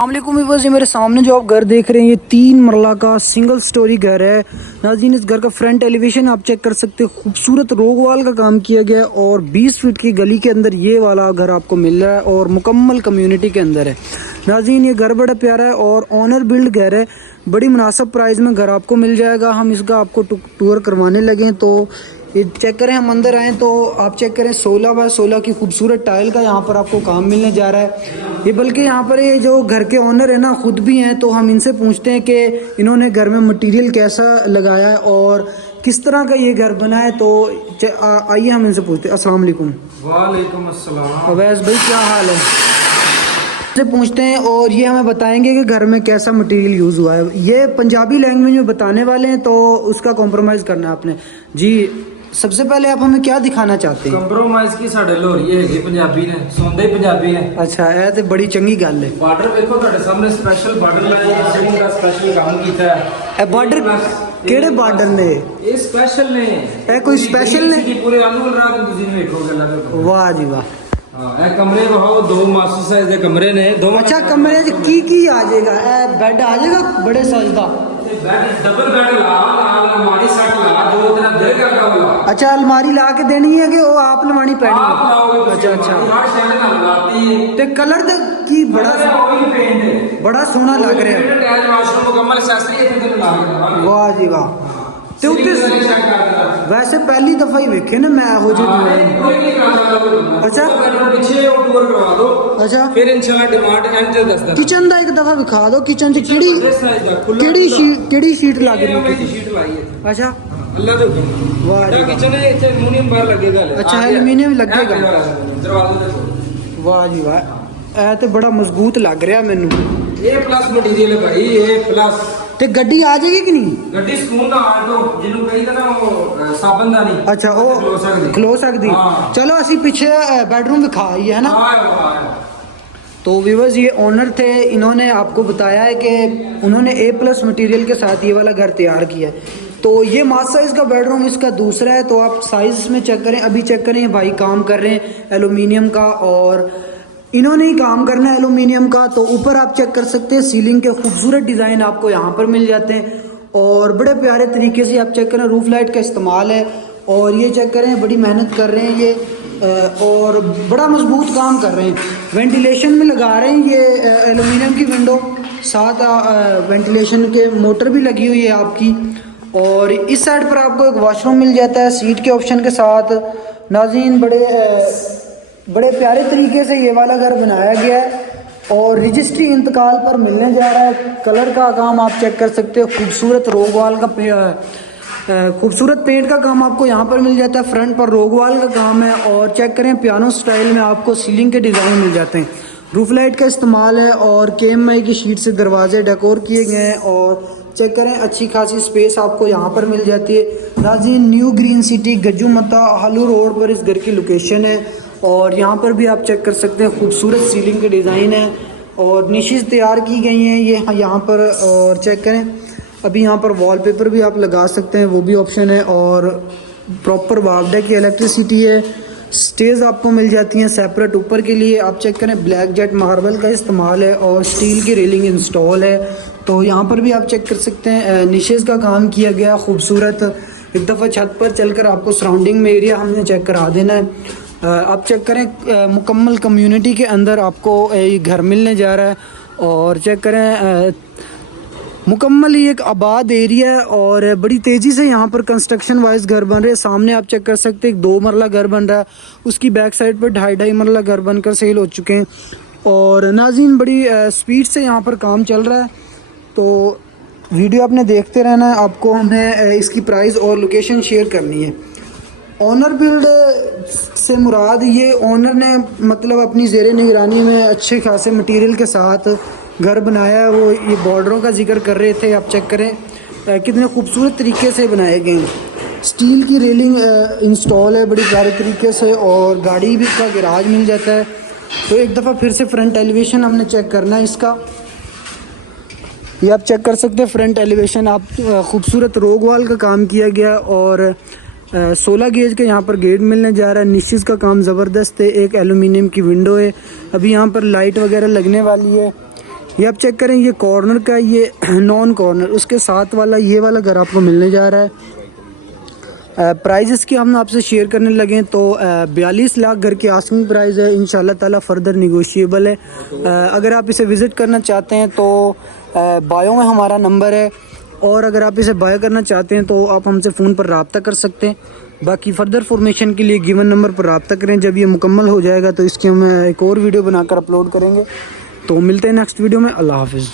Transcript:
अस्सलामुअलैकुम व्यूअर्स, ये मेरे सामने जो आप घर देख रहे हैं ये 3 मरला का सिंगल स्टोरी घर है। नाज़रीन, इस घर का फ्रंट एलिवेशन आप चेक कर सकते हैं। खूबसूरत रोग वाल का काम किया गया है और 20 फीट की गली के अंदर ये वाला घर आपको मिल रहा है और मुकम्मल कम्युनिटी के अंदर है। नाज़रीन, ये घर बड़ा प्यारा है और ऑनर बिल्ड घर है। बड़ी मुनासिब प्राइस में घर आपको मिल जाएगा। हम इसका आपको टूर करवाने लगे तो ये चेक करें, हम अंदर आएँ तो आप चेक करें 16 बाय 16 की खूबसूरत टाइल का यहाँ पर आपको काम मिलने जा रहा है। ये बल्कि यहाँ पर ये जो घर के ओनर है ना खुद भी हैं, तो हम इनसे पूछते हैं कि इन्होंने घर में मटेरियल कैसा लगाया है और किस तरह का ये घर बना है। तो आइए हम इनसे पूछते हैं। अस्सलाम वालेकुम। वालेकुम अस्सलाम। अवैस भाई, क्या हाल है? से पूछते हैं और ये हमें बताएंगे कि घर में कैसा मटेरियल यूज़ हुआ है। ये पंजाबी लैंग्वेज में बताने वाले हैं तो उसका कॉम्प्रोमाइज़ करना है आपने जी। सबसे पहले आप हमें क्या दिखाना चाहते हैं? कंप्रोमाइज की साडे लोरी है पंजाबी ने, सोंदे ही पंजाबी ने। अच्छा, ये तो बड़ी चंगी गल है। बार्डर देखो ਤੁਹਾਡੇ ਸਾਹਮਣੇ स्पेशल बार्डर ਲਾਇਆ ਹੈ, ਸਿੰਘ ਦਾ स्पेशल ਕੰਮ ਕੀਤਾ ਹੈ। ਇਹ ਬਾਰਡਰ ਕਿਹੜੇ ਬਾਰਡਰ ਨੇ? ਇਹ स्पेशल ਨੇ। ਇਹ ਕੋਈ स्पेशल ਨੇ? ਜੀ ਪੂਰੇ ਆਲੂ ਰਾਤ ਤੁਸੀਂ ਵੇਖੋਗੇ ਅੱਲਾ ਦੇ। वाह जी वाह। ਹਾਂ, ਇਹ ਕਮਰੇ ਵਹਾਓ ਦੋ ਮਾਸਟਰ ਸਾਈਜ਼ ਦੇ ਕਮਰੇ ਨੇ। ਦੋ अच्छा, कमरे की आ जाएगा? बेड आ जाएगा बड़े साइज का? बेड डबल बेड ला अलमारी सेट ला जो तेरा दिल करदा वाला। अच्छा, अलमारी ला के देनी है कि वो आप लवानी पैनी आप है? लाओगे। अच्छा अच्छा। हर शहर ना लगाती ते कलर तो की बड़ा ऑयल पेंट है, बड़ा सोहना लग रहा है। अटैच वाशरूम मुकम्मल एक्सेसरी इतने दिन ला के दवांगे। वाह जी वाह। ते उत्ते वैसे पहली दफा ही वेखे ना मैं हो जी। अच्छा पीछे टूर करवा दो। अच्छा, फिर इंशाल्लाह डिमांड एंड ते दस देना। किचन दा एक दफा विखा दो। किचन च केड़ी शीट लग रही है? शीट लाई है। अच्छा, अल्लाह दे हुक्म। वाह जी वाह। किचन है, इथे एल्युमिनियम बार लगेगा। अच्छा, एल्युमिनियम लगेगा। दरवाजे देखो। वाह जी वाह, ए ते बड़ा मजबूत लग रहा मैनू। ए प्लस मटेरियल है भाई, ए प्लस। ते गड्डी आ जाएगी कि नहीं? गड्डी स्पून दा आटो जिन्नू कहीदा ना वो साबन दा नहीं। अच्छा, वो खलो सकती। हाँ। चलो असी पीछे बेडरूम दिखा ही है ना। तो व्यूअर्स, ये ओनर थे, इन्होंने आपको बताया है कि उन्होंने A+ मटेरियल के साथ ये वाला घर तैयार किया है। तो ये मास साइज का बेडरूम इसका दूसरा है। तो आप साइज में चेक करें, अभी चेक करें, ये भाई काम कर रहे हैं एलुमिनियम का और इन्होंने ही काम करना है एलुमिनियम का। तो ऊपर आप चेक कर सकते हैं सीलिंग के खूबसूरत डिज़ाइन आपको यहाँ पर मिल जाते हैं और बड़े प्यारे तरीके से आप चेक करें रूफ लाइट का इस्तेमाल है। और ये चेक करें, बड़ी मेहनत कर रहे हैं ये और बड़ा मजबूत काम कर रहे हैं। वेंटिलेशन में लगा रहे हैं ये एलुमिनियम की विंडो, साथ वेंटिलेशन के मोटर भी लगी हुई है आपकी। और इस साइड पर आपको एक वॉशरूम मिल जाता है सीट के ऑप्शन के साथ। नाज़रीन, बड़े प्यारे तरीके से ये वाला घर बनाया गया है और रजिस्ट्री इंतकाल पर मिलने जा रहा है। कलर का काम आप चेक कर सकते हो, खूबसूरत रोगवाल का खूबसूरत पेंट का काम आपको यहाँ पर मिल जाता है। फ्रंट पर रोगवाल का काम है और चेक करें पियानो स्टाइल में आपको सीलिंग के डिज़ाइन मिल जाते हैं। रूफ लाइट का इस्तेमाल है और KMI की शीट से दरवाजे डेकोर किए गए हैं और चेक करें अच्छी खासी स्पेस आपको यहाँ पर मिल जाती है। नाज़रीन, न्यू ग्रीन सिटी गज्जू मता हालू रोड पर इस घर की लोकेशन है और यहाँ पर भी आप चेक कर सकते हैं खूबसूरत सीलिंग के डिज़ाइन है और निशेज़ तैयार की गई हैं ये यहाँ पर। और चेक करें, अभी यहाँ पर वॉलपेपर भी आप लगा सकते हैं, वो भी ऑप्शन है। और प्रॉपर वापडा की इलेक्ट्रिसिटी है। स्टेज आपको मिल जाती हैं सेपरेट ऊपर के लिए। आप चेक करें, ब्लैक जेट मार्बल का इस्तेमाल है और स्टील की रेलिंग इंस्टॉल है। तो यहाँ पर भी आप चेक कर सकते हैं निशेज़ का काम किया गया खूबसूरत। एक दफ़ा छत पर चलकर आपको सराउंडिंग में एरिया हमने चेक करा देना है। आप चेक करें मुकम्मल कम्युनिटी के अंदर आपको घर मिलने जा रहा है और चेक करें मुकम्मल ही एक आबाद एरिया है और बड़ी तेज़ी से यहाँ पर कंस्ट्रक्शन वाइज घर बन रहे हैं। सामने आप चेक कर सकते हैं एक 2 मरला घर बन रहा है, उसकी बैक साइड पर 2.5 मरला घर बनकर सेल हो चुके हैं। और नाज़रीन, बड़ी स्पीड से यहाँ पर काम चल रहा है। तो वीडियो आपने देखते रहना है, आपको हमें इसकी प्राइस और लोकेशन शेयर करनी है। ऑनर बिल्ड से मुराद ये ओनर ने मतलब अपनी ज़ेरे निगरानी में अच्छे खासे मटेरियल के साथ घर बनाया है। वो ये बॉर्डरों का जिक्र कर रहे थे, आप चेक करें कितने खूबसूरत तरीके से बनाए गए हैं। स्टील की रेलिंग इंस्टॉल है बड़ी प्यारे तरीके से और गाड़ी भी का गैराज मिल जाता है। तो एक दफ़ा फिर से फ्रंट एलिवेशन हमने चेक करना है इसका। ये आप चेक कर सकते हैं फ्रंट एलिवेशन। आप खूबसूरत रोगवाल का काम किया गया और 16 गेज का यहाँ पर गेट मिलने जा रहा है। निशेज़ का काम ज़बरदस्त है। एक एलुमिनियम की विंडो है। अभी यहाँ पर लाइट वगैरह लगने वाली है। ये आप चेक करें, ये कॉर्नर का, ये नॉन कॉर्नर, उसके साथ वाला ये वाला घर आपको मिलने जा रहा है। प्राइजेस की हम आपसे शेयर करने लगे तो 42 लाख घर की आस्किंग प्राइस है, इंशाल्लाह ताला फर्दर निगोशिएबल है। अगर आप इसे विज़िट करना चाहते हैं तो बायो में हमारा नंबर है, और अगर आप इसे बाय करना चाहते हैं तो आप हमसे फ़ोन पर रब्ता कर सकते हैं। बाकी फ़र्दर फॉर्मेशन के लिए गिवन नंबर पर रब्ता करें। जब ये मुकम्मल हो जाएगा तो इसकी हम एक और वीडियो बनाकर अपलोड करेंगे। तो मिलते हैं नेक्स्ट वीडियो में। अल्लाह हाफिज़।